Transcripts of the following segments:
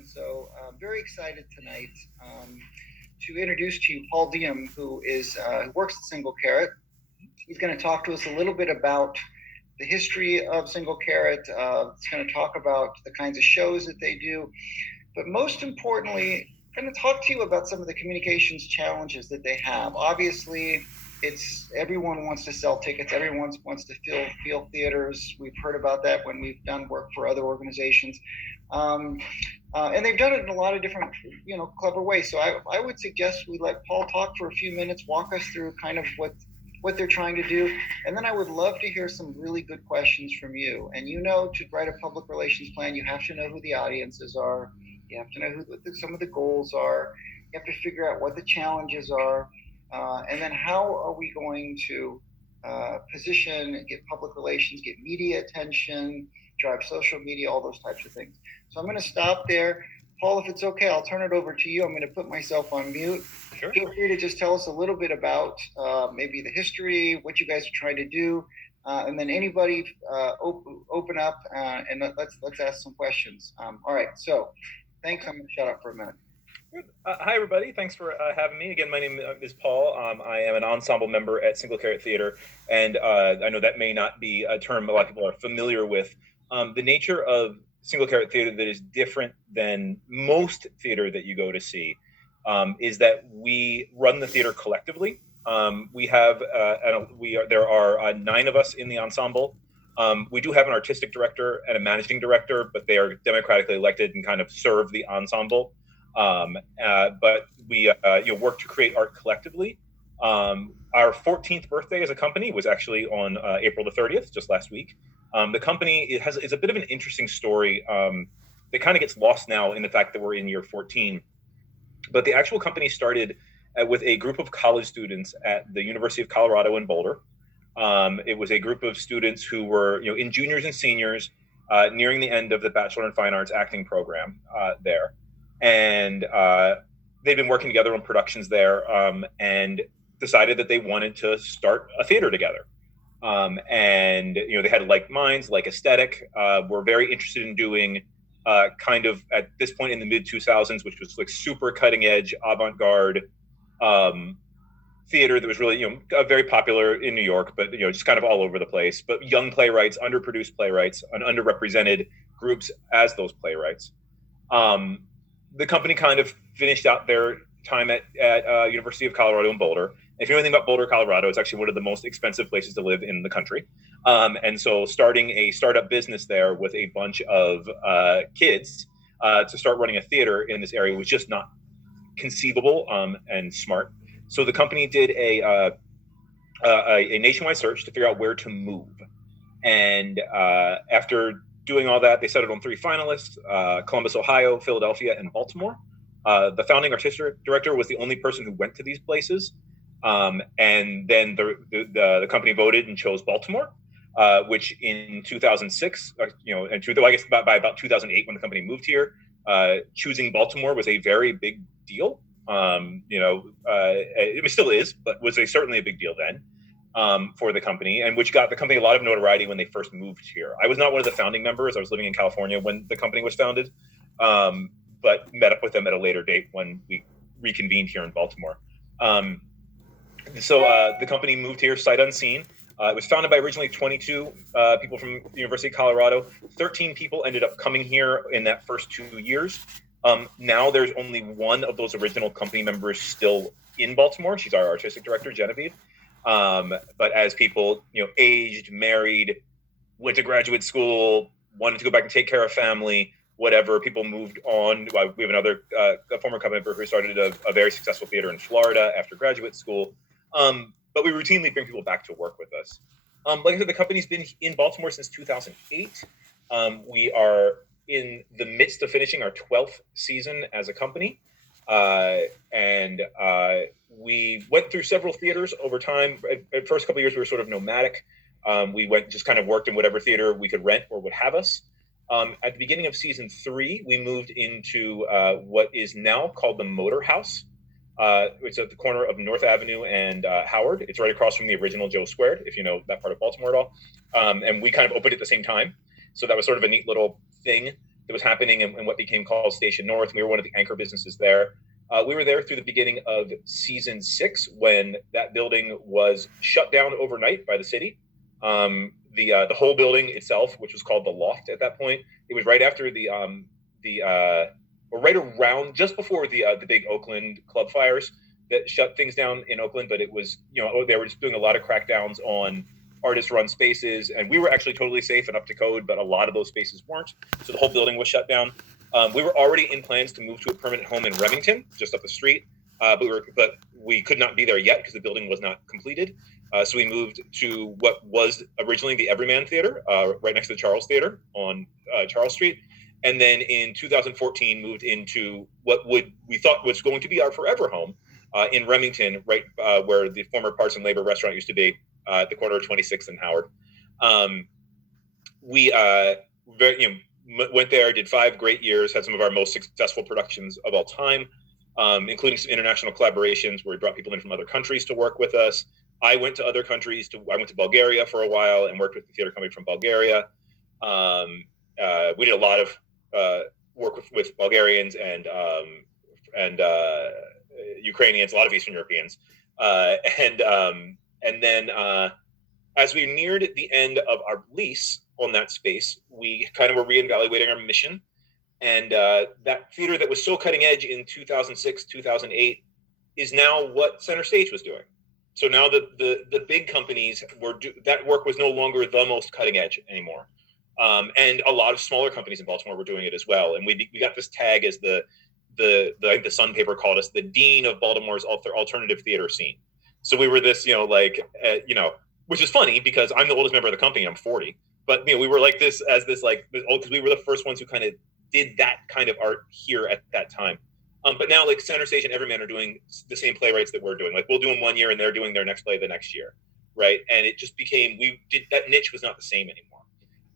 And so I'm very excited tonight to introduce to you Paul Diem, who works at Single Carrot. He's going to talk to us a little bit about the history of Single Carrot. He's going to talk about the kinds of shows that they do. But most importantly, I'm going to talk to you about some of the communications challenges that they have. Obviously, everyone wants to sell tickets. Everyone wants to fill theaters. We've heard about that when we've done work for other organizations. And they've done it in a lot of different, clever ways. So I would suggest we let Paul talk for a few minutes, walk us through kind of what they're trying to do. And then I would love to hear some really good questions from you. And to write a public relations plan, you have to know who the audiences are. You have to know who some of the goals are. You have to figure out what the challenges are. And then how are we going to position, get public relations, get media attention, drive social media, all those types of things. So I'm going to stop there. Paul, if it's okay, I'll turn it over to you. I'm going to put myself on mute. Sure. Feel free to just tell us a little bit about maybe the history, what you guys are trying to do, and then anybody open up and let's ask some questions. All right, so thanks. I'm going to shut up for a minute. Good. Hi, everybody. Thanks for having me. Again, my name is Paul. I am an ensemble member at Single Carrot Theater, and I know that may not be a term a lot of people are familiar with. The nature of Single Carrot Theater that is different than most theater that you go to see is that we run the theater collectively. We have there are 9 of us in the ensemble. We do have an artistic director and a managing director, but they are democratically elected and kind of serve the ensemble. But we work to create art collectively. Our 14th birthday as a company was actually on April the 30th, just last week. The company is a bit of an interesting story that kind of gets lost now in the fact that we're in year 14. But the actual company started with a group of college students at the University of Colorado in Boulder. It was a group of students who were in juniors and seniors nearing the end of the Bachelor in Fine Arts acting program there. And they'd been working together on productions there and decided that they wanted to start a theater together. And they had like minds, like aesthetic. Were very interested in doing kind of at this point in the mid 2000s, which was like super cutting edge, avant-garde theater that was really very popular in New York, but just kind of all over the place. But young playwrights, underproduced playwrights, and underrepresented groups as those playwrights. The company kind of finished out their time at University of Colorado in Boulder. If you know anything about Boulder, Colorado, it's actually one of the most expensive places to live in the country. And so starting a startup business there with a bunch of kids to start running a theater in this area was just not conceivable and smart. So the company did a nationwide search to figure out where to move. And after doing all that, they settled on 3 finalists: Columbus, Ohio, Philadelphia, and Baltimore. The founding artistic director was the only person who went to these places. And then the company voted and chose Baltimore, which in 2006, I guess by about 2008 when the company moved here, choosing Baltimore was a very big deal. It still is, but was certainly a big deal then. For the company, and which got the company a lot of notoriety when they first moved here. I was not one of the founding members. I was living in California when the company was founded, but met up with them at a later date when we reconvened here in Baltimore. So the company moved here sight unseen. It was founded by originally 22 people from the University of Colorado. 13 people ended up coming here in that first 2 years. Now there's only one of those original company members still in Baltimore. She's our artistic director, Genevieve. But as people, aged, married, went to graduate school, wanted to go back and take care of family, whatever, people moved on. We have another a former company member who started a very successful theater in Florida after graduate school. But we routinely bring people back to work with us. Like I said, the company's been in Baltimore since 2008. We are in the midst of finishing our 12th season as a company. And we went through several theaters over time. At first couple of years, we were sort of nomadic. We just kind of worked in whatever theater we could rent or would have us. At the beginning of season 3, we moved into what is now called the Motor House. It's at the corner of North Avenue and Howard. It's right across from the original Joe Squared, if you know that part of Baltimore at all. And we kind of opened at the same time. So that was sort of a neat little thing that was happening in what became called Station North. And we were one of the anchor businesses there. We were there through the beginning of season 6 when that building was shut down overnight by the city. The whole building itself, which was called the Loft at that point, it was right after or right around just before the big Oakland club fires that shut things down in Oakland. But it was, they were just doing a lot of crackdowns on artist-run spaces, and we were actually totally safe and up to code, but a lot of those spaces weren't. So the whole building was shut down. We were already in plans to move to a permanent home in Remington, just up the street, but we could not be there yet because the building was not completed. So we moved to what was originally the Everyman Theater, right next to the Charles Theater on Charles Street. And then in 2014, moved into what we thought was going to be our forever home in Remington, right where the former Parts and Labor restaurant used to be, at the corner of 26th and Howard. We went there, did 5 great years, had some of our most successful productions of all time, including some international collaborations where we brought people in from other countries to work with us. I went to other countries. I went to Bulgaria for a while and worked with the theater company from Bulgaria. We did a lot of work with Bulgarians and Ukrainians, a lot of Eastern Europeans, and then as we neared the end of our lease on that space, we kind of were reevaluating our mission. And that theater that was so cutting edge in 2006, 2008 is now what Center Stage was doing. So now the big companies that work was no longer the most cutting edge anymore. And a lot of smaller companies in Baltimore were doing it as well. And we got this tag as the Sun paper called us the dean of Baltimore's alternative theater scene. So we were this, which is funny because I'm the oldest member of the company. I'm 40, but we were like this because we were the first ones who kind of did that kind of art here at that time. But now like Center Stage and Everyman are doing the same playwrights that we're doing. Like we'll do them one year and they're doing their next play the next year, right? And it just became that niche was not the same anymore.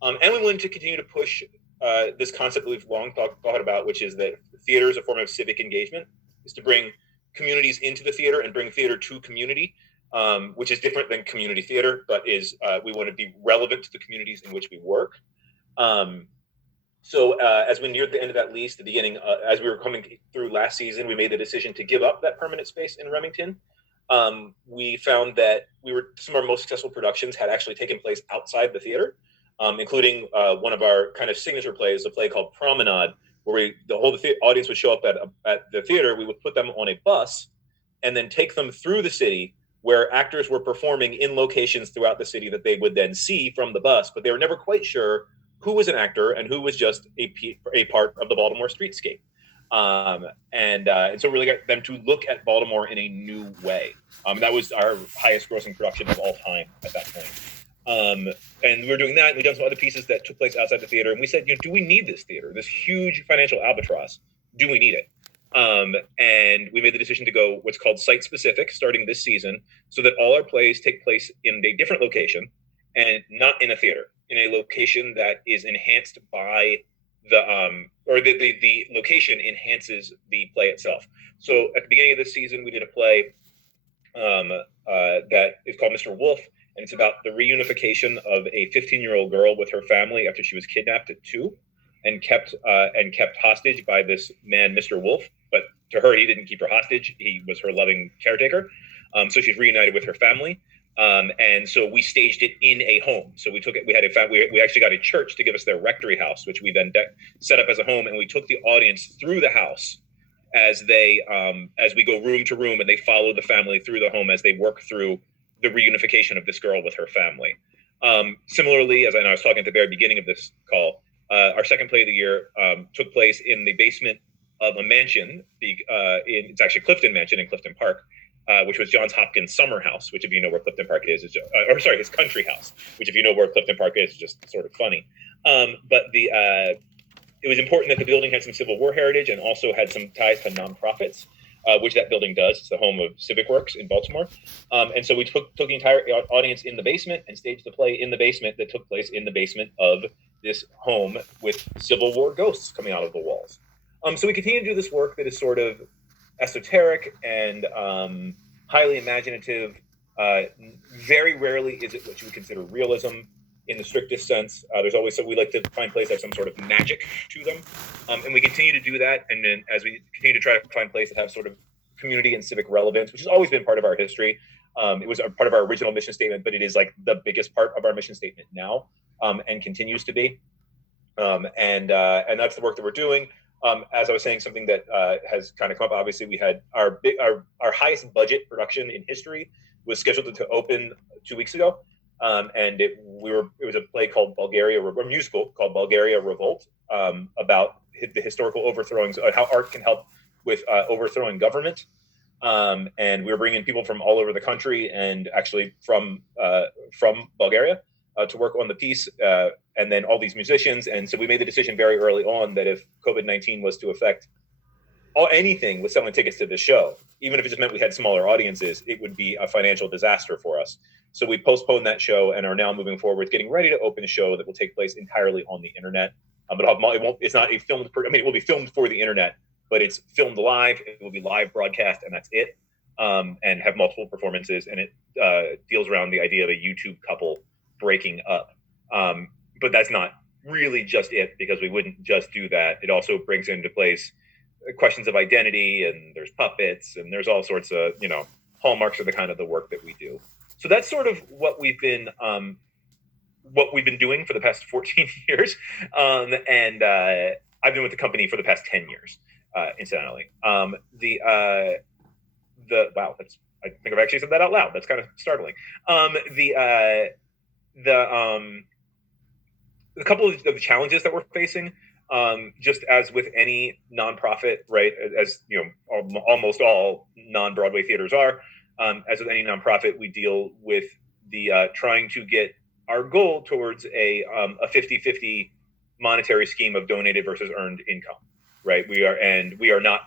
And we wanted to continue to push this concept that we've long thought about, which is that theater is a form of civic engagement, is to bring communities into the theater and bring theater to community, which is different than community theater, but we want to be relevant to the communities in which we work. So as we neared the end of that lease, the beginning, as we were coming through last season, we made the decision to give up that permanent space in Remington. We found that some of our most successful productions had actually taken place outside the theater, including one of our kind of signature plays, a play called Promenade, where the whole audience would show up at the theater. We would put them on a bus and then take them through the city where actors were performing in locations throughout the city that they would then see from the bus, but they were never quite sure who was an actor and who was just a part of the Baltimore streetscape. And so really got them to look at Baltimore in a new way. That was our highest grossing production of all time at that point. And we were doing that. We've done some other pieces that took place outside the theater. And we said, do we need this theater, this huge financial albatross? Do we need it? And we made the decision to go what's called site specific starting this season, so that all our plays take place in a different location and not in a theater, in a location that is enhanced by the location enhances the play itself. So at the beginning of this season, we did a play that is called Mr. Wolf. And it's about the reunification of a 15-year-old girl with her family after she was kidnapped at 2 and kept hostage by this man, Mr. Wolf. But to her, he didn't keep her hostage. He was her loving caretaker. So she's reunited with her family. And so we staged it in a home. So we took it. We actually got a church to give us their rectory house, which we then set up as a home. And we took the audience through the house as we go room to room, and they follow the family through the home as they work through the reunification of this girl with her family. Similarly, as I was talking at the very beginning of this call, our second play of the year took place in the basement of a mansion. It's actually Clifton Mansion in Clifton Park, which was Johns Hopkins' summer house, which if you know where Clifton Park is his country house, which if you know where Clifton Park is just sort of funny. But it was important that the building had some Civil War heritage and also had some ties to nonprofits, which that building does. It's the home of Civic Works in Baltimore. And so we took the entire audience in the basement and staged the play in the basement that took place in the basement of this home with Civil War ghosts coming out of the walls. So we continue to do this work that is sort of esoteric and highly imaginative. Very rarely is it what you would consider realism. in the strictest sense. There's always, so we like to find plays that have some sort of magic to them. And we continue to do that. And then as we continue to try to find plays that have sort of community and civic relevance, which has always been part of our history. It was a part of our original mission statement, but it is like the biggest part of our mission statement now, and continues to be. And that's the work that we're doing. As I was saying, something that has kind of come up. Obviously, we had our highest budget production in history was scheduled to open 2 weeks ago, and it was a play called a musical called Bulgaria Revolt, about the historical overthrowings, how art can help with overthrowing government. And we were bringing people from all over the country, and actually from Bulgaria, to work on the piece, and then all these musicians. And so we made the decision very early on that if COVID-19 was to affect anything with selling tickets to the show, even if it just meant we had smaller audiences, it would be a financial disaster for us. So we postponed that show and are now moving forward, getting ready to open a show that will take place entirely on the internet. But it's not a filmed. It will be filmed for the internet, but it's filmed live. It will be live broadcast, and that's it. And have multiple performances, and it deals around the idea of a YouTube couple breaking up. But that's not really just it, because we wouldn't just do that. It also brings into place questions of identity, and there's puppets, and there's all sorts of, hallmarks of the kind of the work that we do. So that's sort of what we've been doing for the past 14 years. And I've been with the company for the past 10 years, incidentally. Wow, I think I've actually said that out loud. That's kind of startling. A couple of the challenges that we're facing, just as with any nonprofit, right? As almost all non-Broadway theaters are. As with any nonprofit, we deal with the trying to get our goal towards a 50-50 monetary scheme of donated versus earned income, right? We are not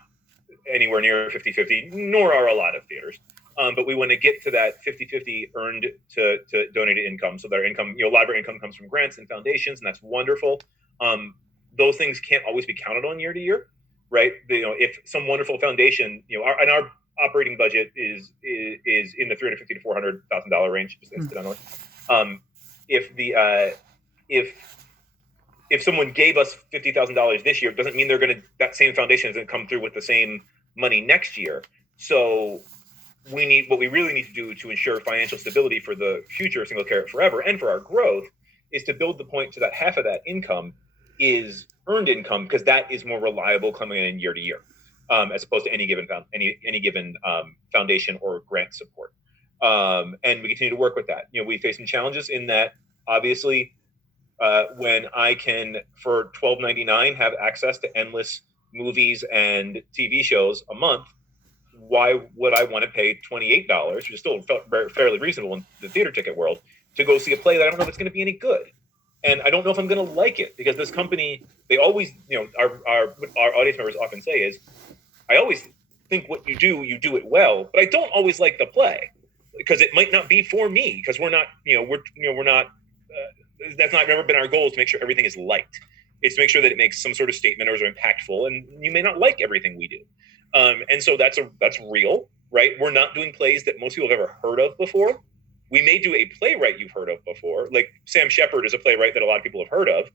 anywhere near 50-50, nor are a lot of theaters. But we want to get to that 50-50 earned to donated income. So their income, library income comes from grants and foundations, and that's wonderful. Those things can't always be counted on year to year, right? If some wonderful foundation, our operating budget is in the $350,000 to $400,000 range, just incidentally. If someone gave us $50,000 this year, it doesn't mean that same foundation is going to come through with the same money next year. So what we really need to do to ensure financial stability for the future of Single Carrot Forever and for our growth is to build the point to that half of that income is earned income, because that is more reliable coming in year to year, as opposed to any given foundation or grant support. And we continue to work with that. We face some challenges in that, obviously, when I can, for $12.99, have access to endless movies and TV shows a month, why would I want to pay $28, which is still fairly reasonable in the theater ticket world, to go see a play that I don't know if it's going to be any good? And I don't know if I'm going to like it, because this company, they always, our audience members often say is, I always think what you do it well, but I don't always like the play, because it might not be for me, because we're not, that's not never been our goal, is to make sure everything is liked. It's to make sure that it makes some sort of statement or is impactful, and you may not like everything we do. And so that's real, right? We're not doing plays that most people have ever heard of before. We may do a playwright you've heard of before, like Sam Shepard is a playwright that a lot of people have heard of.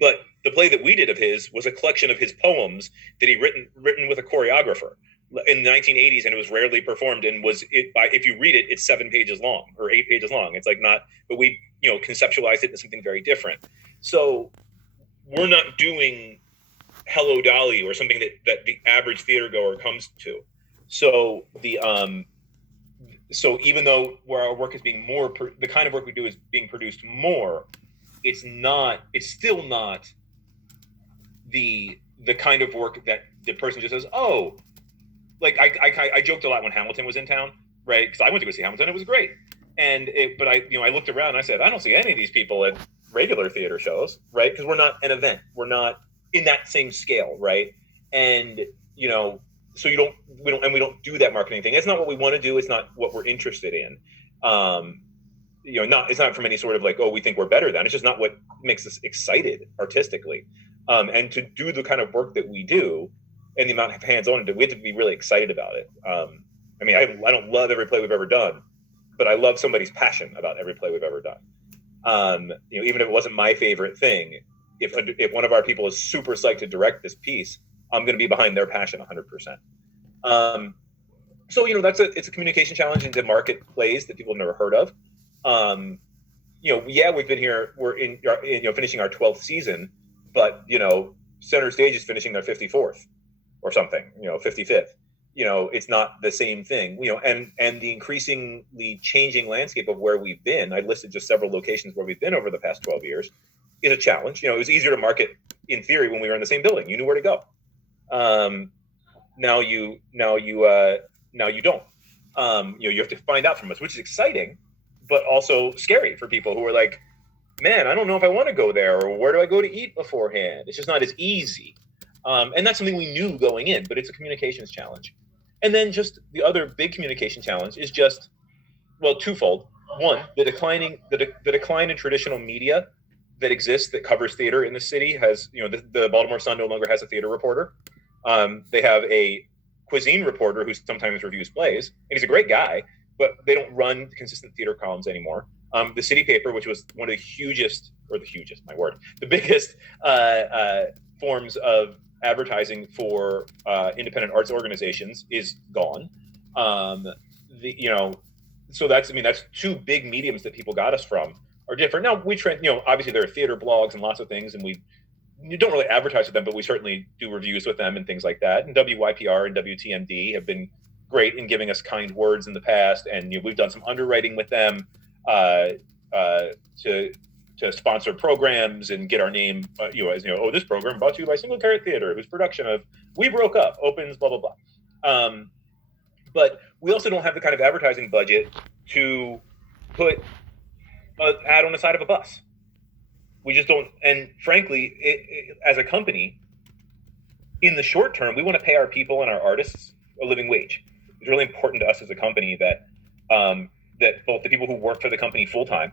But the play that we did of his was a collection of his poems that he written with a choreographer in the 1980s, and it was rarely performed. And if you read it, it's 7 pages long or 8 pages long. It's like but we conceptualized it into something very different. So we're not doing Hello Dolly or something that the average theater goer comes to. So so even though where our work is being more, the kind of work we do is being produced more, it's still not the kind of work that the person just says, oh, like I joked a lot when Hamilton was in town, right? Because I went to go see Hamilton, it was great. But I looked around and I said, I don't see any of these people at regular theater shows, right? Because we're not an event. We're not in that same scale, right? And so we don't do that marketing thing. It's not what we want to do. It's not what we're interested in. It's not from any sort of like, oh, we think we're better than. It's just not what makes us excited artistically. And to do the kind of work that we do and the amount of hands-on, we have to be really excited about it. I don't love every play we've ever done, but I love somebody's passion about every play we've ever done. Even if it wasn't my favorite thing, if one of our people is super psyched to direct this piece, I'm going to be behind their passion 100%. So it's a communication challenge into marketplace that people have never heard of. We've been here. We're in finishing our 12th season, but Center Stage is finishing their 54th or something. 55th. It's not the same thing. And the increasingly changing landscape of where we've been. I listed just several locations where we've been over the past 12 years. Is a challenge. It was easier to market in theory when we were in the same building. You knew where to go. Now you don't. You have to find out from us, which is exciting, but also scary for people who are like, man, I don't know if I want to go there, or where do I go to eat beforehand? It's just not as easy. And that's something we knew going in, but it's a communications challenge. And then just the other big communication challenge is just, twofold. One, the decline in traditional media that exists that covers theater in the city has, the Baltimore Sun no longer has a theater reporter. They have a cuisine reporter who sometimes reviews plays, and he's a great guy, but they don't run consistent theater columns anymore. The City Paper, which was one of the biggest forms of advertising for independent arts organizations, is gone. So that's two big mediums that people got us from are different. Now obviously there are theater blogs and lots of things, and you don't really advertise with them, but we certainly do reviews with them and things like that. And WYPR and WTMD have been great in giving us kind words in the past, and we've done some underwriting with them to sponsor programs and get our name. This program brought to you by Single Carrot Theater, whose production of We Broke Up opens blah blah blah. But we also don't have the kind of advertising budget to put an ad on the side of a bus. We just don't. And frankly, as a company, in the short term, we want to pay our people and our artists a living wage. It's really important to us as a company that that both the people who work for the company full time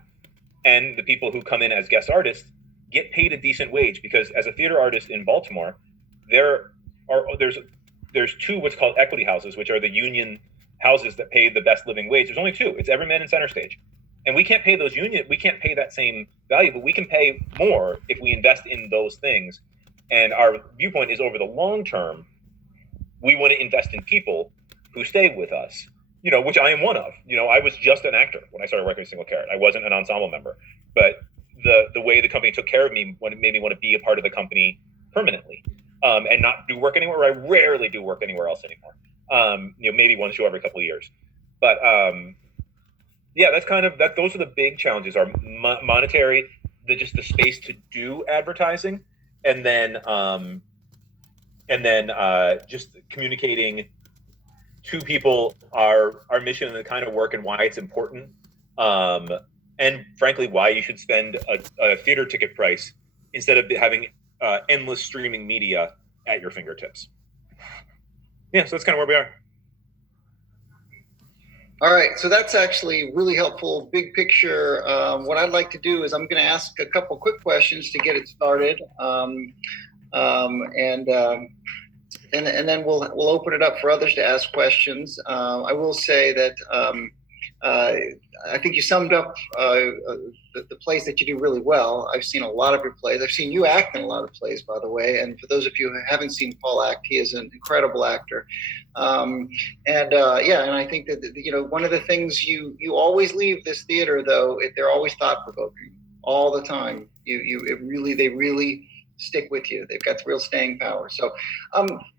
and the people who come in as guest artists get paid a decent wage. Because as a theater artist in Baltimore, there's two what's called equity houses, which are the union houses that pay the best living wage. There's only two. It's Everyman and Center Stage. And we can't pay we can't pay that same value, but we can pay more if we invest in those things. And our viewpoint is, over the long term, we want to invest in people who stay with us, which I am one of. I was just an actor when I started working with Single Carrot. I wasn't an ensemble member, but the way the company took care of me made me want to be a part of the company permanently, and not do work anywhere. I rarely do work anywhere else anymore. Maybe one show every couple of years, but that's kind of that. Those are the big challenges: are monetary, the space to do advertising, and then just communicating to people our mission and the kind of work and why it's important, and frankly why you should spend a theater ticket price instead of having endless streaming media at your fingertips. So that's kind of where we are. All right, so that's actually really helpful, big picture. What I'd like to do is I'm going to ask a couple quick questions to get it started, and then we'll open it up for others to ask questions. I will say that I think you summed up the plays that you do really well. I've seen a lot of your plays. I've seen you act in a lot of plays, by the way. And for those of you who haven't seen Paul act, he is an incredible actor. And I think that one of the things you always leave this theater, though, they're always thought-provoking all the time. They really stick with you. They've got real staying power. So,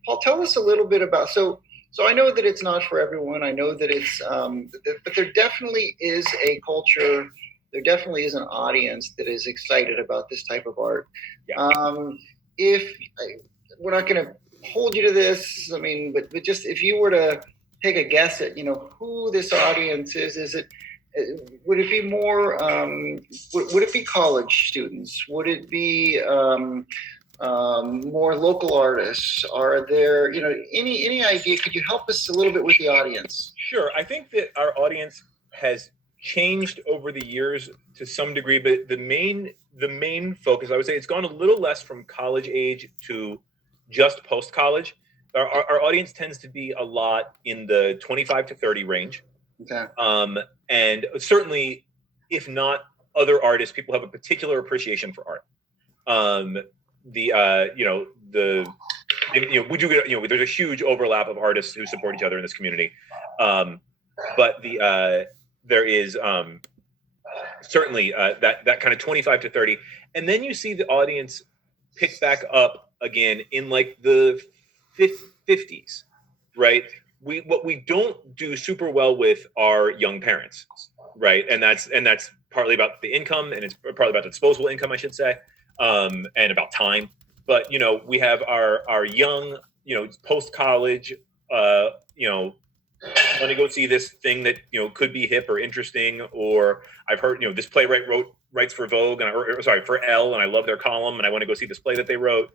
Paul, tell us a little bit about. So I know that it's not for everyone. I know that it's, but there definitely is a culture. There definitely is an audience that is excited about this type of art. Yeah. We're not going to hold you to this. I mean, but just if you were to take a guess at, who this audience is it? Would it be more? Would it be college students? Would it be more local artists? Are there, any idea? Could you help us a little bit with the audience? Sure. I think that our audience has changed over the years to some degree, but the main focus, I would say, it's gone a little less from college age to just post college. Our audience tends to be a lot in the 25 to 30 range. Okay. And certainly, if not other artists, people have a particular appreciation for art. We do get, there's a huge overlap of artists who support each other in this community. But there is certainly that kind of 25 to 30. And then you see the audience pick back up again in like the 50s, right? What we don't do super well with are young parents, right? And that's partly about the income, and it's partly about the disposable income, I should say, and about time. But we have our young, post college, want to go see this thing that could be hip or interesting, or I've heard this playwright writes for Vogue for Elle, and I love their column, and I want to go see this play that they wrote.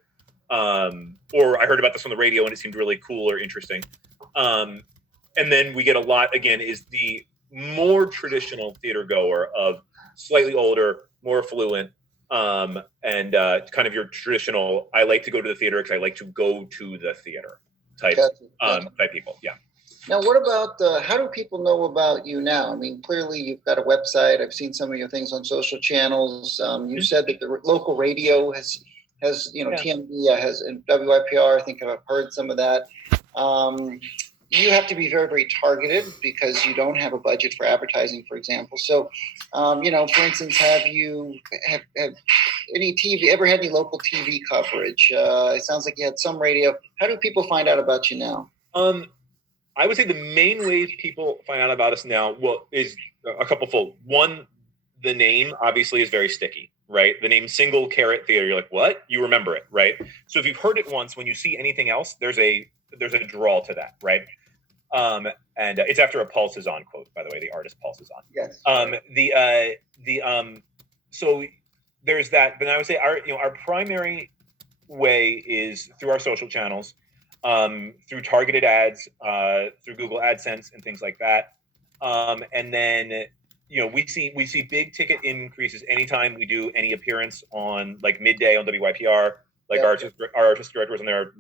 Or I heard about this on the radio and it seemed really cool or interesting. And then we get a lot, again, is the more traditional theater goer of slightly older, more affluent, and kind of your traditional, I like to go to the theater because I like to go to the theater type people. Yeah. Now, what about how do people know about you now? I mean, clearly you've got a website. I've seen some of your things on social channels. You said that the local radio has TMB has, and WIPR. I think I've heard some of that. You have to be very, very targeted because you don't have a budget for advertising, for example. So, for instance, have you any TV, ever had any local TV coverage? It sounds like you had some radio. How do people find out about you now? I would say the main ways people find out about us now, is a couple fold. One, the name obviously is very sticky, right? The name Single Carrot Theater, you're like, what? You remember it, right? So if you've heard it once, when you see anything else, there's a draw to that, right? And it's after a Pulse is On quote, by the way, the artist Pulse is On. Yes. So there's that. But I would say our primary way is through our social channels. Through targeted ads, through Google AdSense and things like that. And then, we see big ticket increases anytime we do any appearance on like midday on WYPR, like our artistic director was on there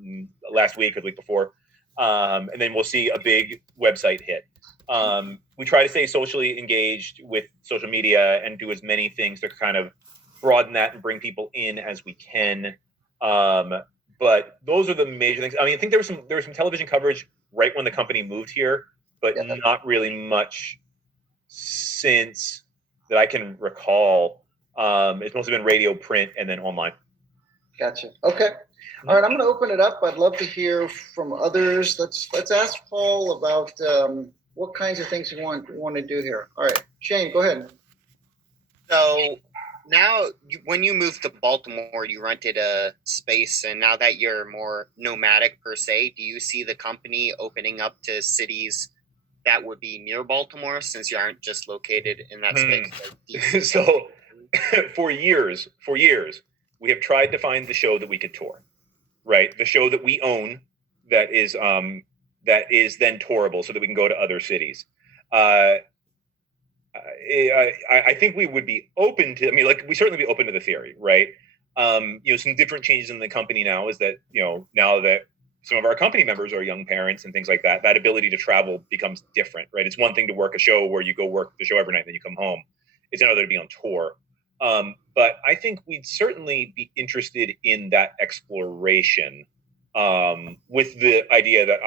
last week or the week before. And then we'll see a big website hit. We try to stay socially engaged with social media and do as many things to kind of broaden that and bring people in as we can. But those are the major things. I mean, I think there was some television coverage right when the company moved here, but not really much since that I can recall. It's mostly been radio, print, and then online. Gotcha. Okay. All right. I'm going to open it up. I'd love to hear from others. Let's ask Paul about what kinds of things you want to do here. All right, Shane, go ahead. So now, when you moved to Baltimore, you rented a space, and now that you're more nomadic per se, do you see the company opening up to cities that would be near Baltimore, since you aren't just located in that space? So, for years, we have tried to find the show that we could tour, right? The show that we own that is then tourable, so that we can go to other cities. I think we would be open to, we certainly be open to the theory, right? Some different changes in the company now is that, now that some of our company members are young parents and things like that, that ability to travel becomes different, right? It's one thing to work a show where you go work the show every night and then you come home. It's another to be on tour. But I think we'd certainly be interested in that exploration, with the idea that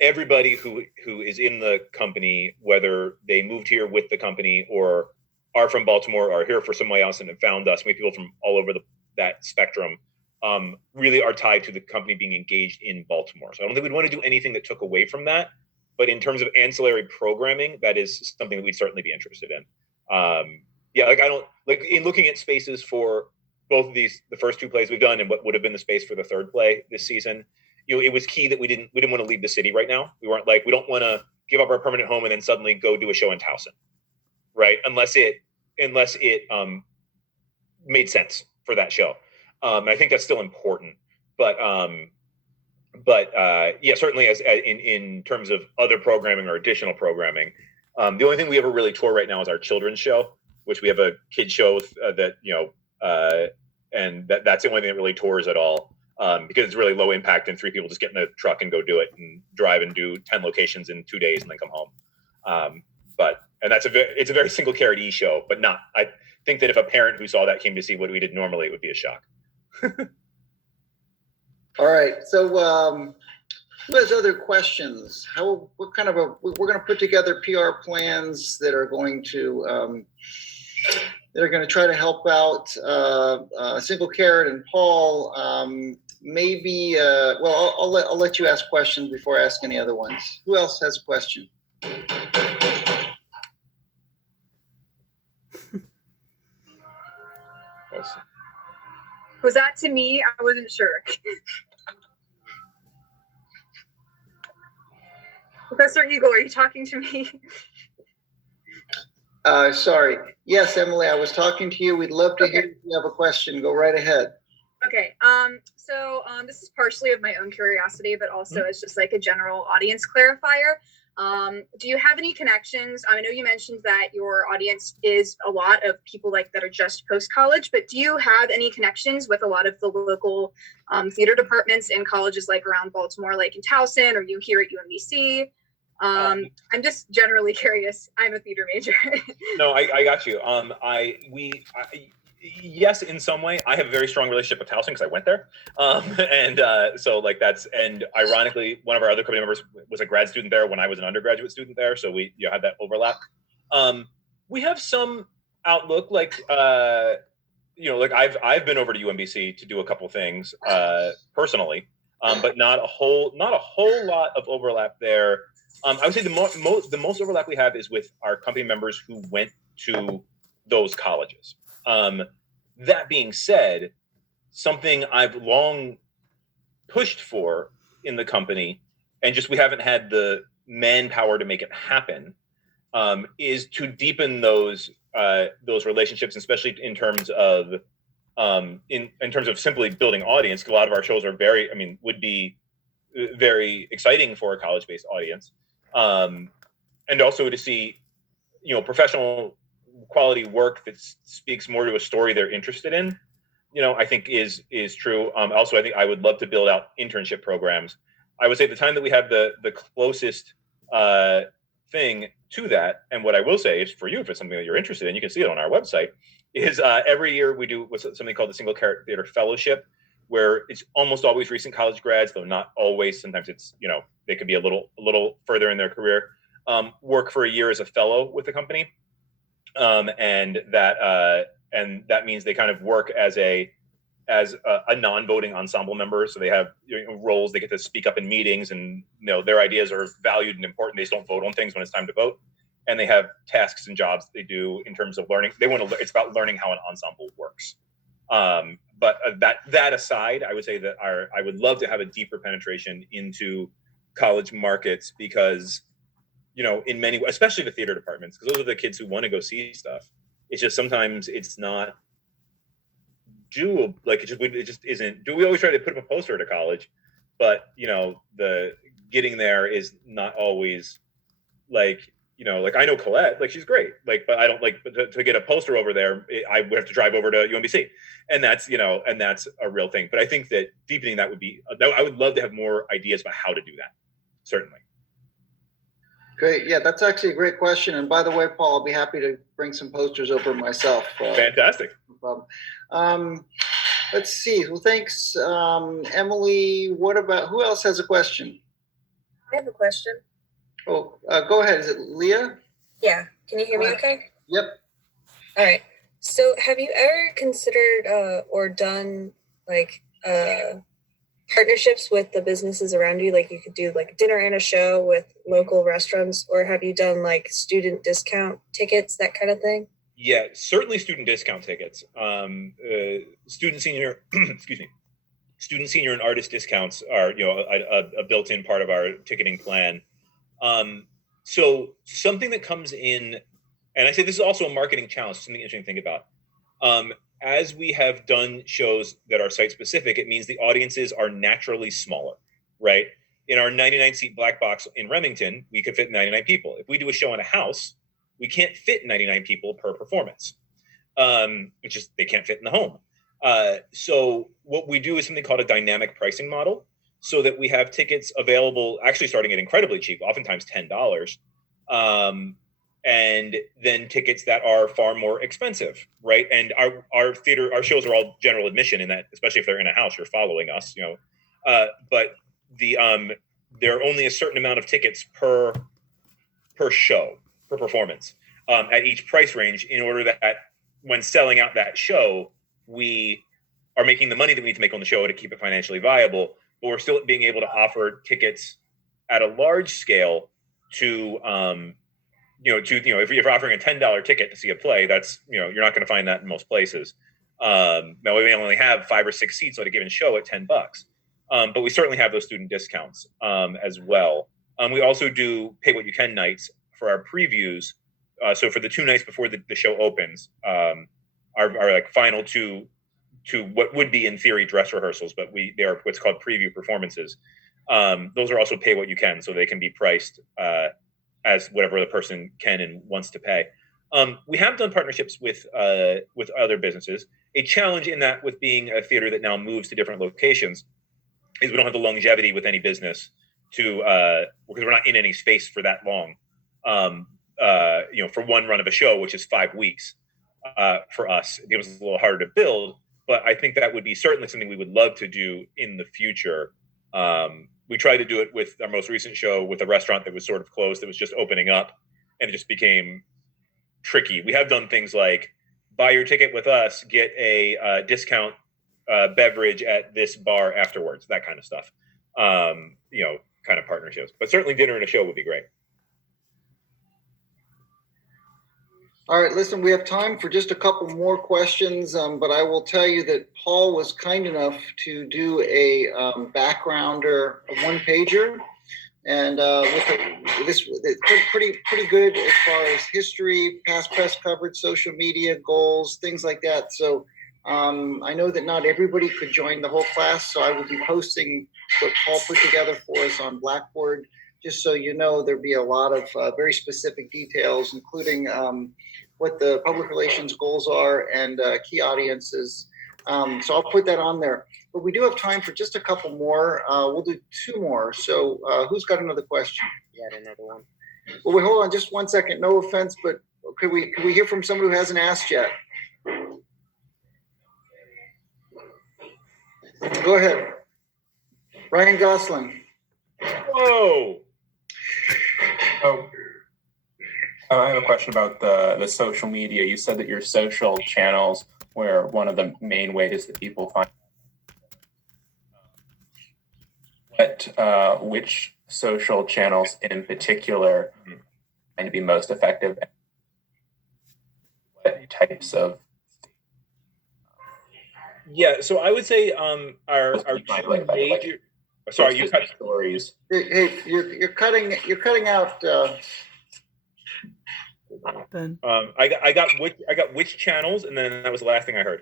everybody who is in the company, whether they moved here with the company or are from Baltimore or are here for somebody else and have found us, we have people from all over that spectrum, really are tied to the company being engaged in Baltimore. So I don't think we'd want to do anything that took away from that. But in terms of ancillary programming, that is something that we'd certainly be interested in. In looking at spaces for both of these, the first two plays we've done and what would have been the space for the third play this season, it was key that we didn't want to leave the city right now. We don't want to give up our permanent home and then suddenly go do a show in Towson, right? Unless it made sense for that show. I think that's still important, but certainly as in terms of other programming or additional programming, the only thing we ever really tour right now is our children's show, which we have a kid show and that's the only thing that really tours at all. Because it's really low impact and 3 people just get in a truck and go do it and drive and do 10 locations in 2 days and then come home. But And it's a very single carrot show, but not. I think that if a parent who saw that came to see what we did normally, it would be a shock. All right. So who has other questions? What kind of we're going to put together PR plans that are going to try to help out Single Carrot and Paul. Maybe I'll let you ask questions before I ask any other ones. Who else has a question? Was that to me? I wasn't sure. Professor Eagle, are you talking to me? Sorry. Yes, Emily, I was talking to you. We'd love to hear if you have a question. Go right ahead. Okay. So this is partially of my own curiosity, but also it's just like a general audience clarifier. Do you have any connections? I know you mentioned that your audience is a lot of people that are just post-college, but do you have any connections with a lot of the local theater departments in colleges around Baltimore, like in Towson, or you here at UMBC? I'm just generally curious. I'm a theater major. No, I got you. Yes, in some way, I have a very strong relationship with Towson because I went there, and ironically, one of our other company members was a grad student there when I was an undergraduate student there, so we had that overlap. We have some outlook, I've been over to UMBC to do a couple things personally, but not a whole lot of overlap there. I would say the most overlap we have is with our company members who went to those colleges. That being said, something I've long pushed for in the company, and just we haven't had the manpower to make it happen, is to deepen those relationships, especially in terms of in terms of simply building audience. A lot of our shows are would be very exciting for a college-based audience, and also to see professional quality work that speaks more to a story they're interested in, I think is true. Also, I think I would love to build out internship programs. I would say the time that we have the closest thing to that, and what I will say is for you, if it's something that you're interested in, you can see it on our website, is every year we do something called the Single Carrot Theater Fellowship, where it's almost always recent college grads, though not always. Sometimes it's, they could be a little further in their career, work for a year as a fellow with the company. And that means they kind of work as a non-voting ensemble member. So they have roles, they get to speak up in meetings, and their ideas are valued and important. They just don't vote on things when it's time to vote. And they have tasks and jobs they do in terms of learning. It's about learning how an ensemble works. But that aside, I would say that I would love to have a deeper penetration into college markets, because in many, especially the theater departments, because those are the kids who want to go see stuff. It's just sometimes it's not doable. It just isn't. Do we always try to put up a poster at a college? But the getting there is not always I know Colette, she's great, but I don't to get a poster over there. I would have to drive over to UMBC, and that's a real thing. But I think that deepening that would be. I would love to have more ideas about how to do that. Certainly. Great. Yeah, that's actually a great question. And by the way, Paul, I'll be happy to bring some posters over myself. Fantastic. No problem. Let's see. Well, thanks, Emily. What about, who else has a question? I have a question. Oh, go ahead. Is it Leah? Yeah. Can you hear me okay? Yep. All right. So have you ever considered or done partnerships with the businesses around you? You could do dinner and a show with local restaurants, or have you done student discount tickets, that kind of thing? Yeah, certainly student discount tickets. Student senior, student senior and artist discounts are a built-in part of our ticketing plan. So something that comes in, and I say this is also a marketing challenge, something interesting to think about. As we have done shows that are site specific, it means the audiences are naturally smaller, right? In our 99-seat black box in Remington, we could fit 99 people. If we do a show in a house, we can't fit 99 people per performance, which is they can't fit in the home. So what we do is something called a dynamic pricing model, so that we have tickets available, actually starting at incredibly cheap, oftentimes $10, and then tickets that are far more expensive, right? And our theater, our shows are all general admission in that, especially if they're in a house, you're following us, but the there are only a certain amount of tickets per show, per performance, at each price range, in order that when selling out that show, we are making the money that we need to make on the show to keep it financially viable, but we're still being able to offer tickets at a large scale to if you're offering a $10 ticket to see a play, that's, you're not going to find that in most places. Now we may only have 5 or 6 seats at a given show at $10, but we certainly have those student discounts as well. We also do pay what you can nights for our previews. So for the 2 nights before the show opens, our like final two what would be in theory dress rehearsals, but they are what's called preview performances. Those are also pay what you can, so they can be priced as whatever the person can and wants to pay. We have done partnerships with other businesses. A challenge in that, with being a theater that now moves to different locations, is we don't have the longevity with any business because we're not in any space for that long. For one run of a show, which is 5 weeks, for us, it was a little harder to build. But I think that would be certainly something we would love to do in the future. We tried to do it with our most recent show with a restaurant that was sort of closed, that was just opening up, and it just became tricky. We have done things like buy your ticket with us, get a discount beverage at this bar afterwards, that kind of stuff. Kind of partnerships. But certainly dinner and a show would be great. All right, listen, we have time for just a couple more questions, but I will tell you that Paul was kind enough to do a backgrounder, a one-pager, and it's pretty good as far as history, past press coverage, social media, goals, things like that. So I know that not everybody could join the whole class, so I will be posting what Paul put together for us on Blackboard, just so you know. There'll be a lot of very specific details, including what the public relations goals are and key audiences. So I'll put that on there. But we do have time for just a couple more. We'll do 2 more. So who's got another question? Yet another one. Well, wait, hold on just one second. No offense, but could we hear from someone who hasn't asked yet? Go ahead. Ryan Gosling. Whoa. Oh. I have a question about the social media. You said that your social channels were one of the main ways that people find. Which social channels in particular find to be most effective? What types of? Yeah, so I would say our two major. Sorry, you cut stories. Hey, you're cutting out. Ben. I got which channels, and then that was the last thing I heard.